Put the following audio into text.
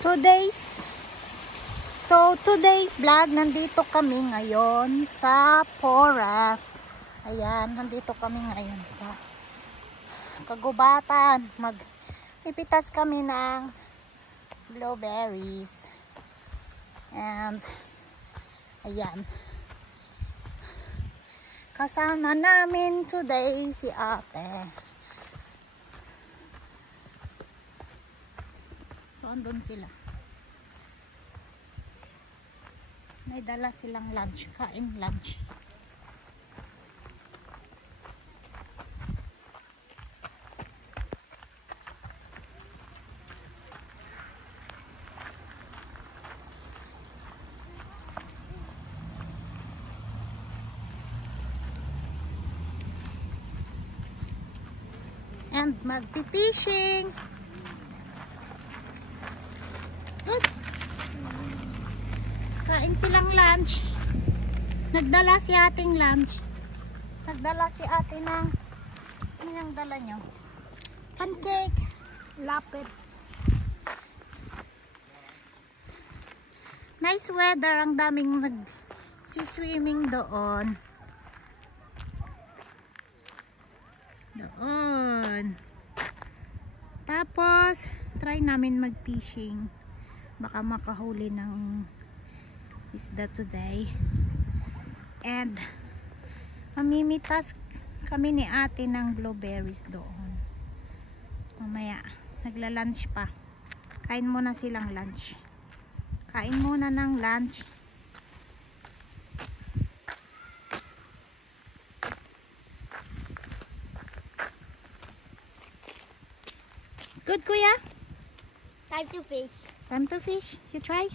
Today's vlog, nandito kami ngayon sa forest. Ayan, nandito kami ngayon sa kagubatan. Ipitas kami ng blueberries. And ayan, kasama namin today si ate. So, andun sila. May dala silang lunch. Kain lunch. And magpipishing. Good. Kain silang lunch. Nagdala si ating lunch. Nagdala si ate ng ano yung dala nyo? Pancake. Lapit. Nice weather. Ang daming nag-swimming doon. Doon. Tapos, try namin mag-fishing. Baka makahuli ng isda today. And mamimitas kami ni ate ng blueberries doon. Mamaya, nagla-lunch pa. Kain muna silang lunch. Kain muna ng lunch. It's good, kuya? Time to fish. Time to fish. You try?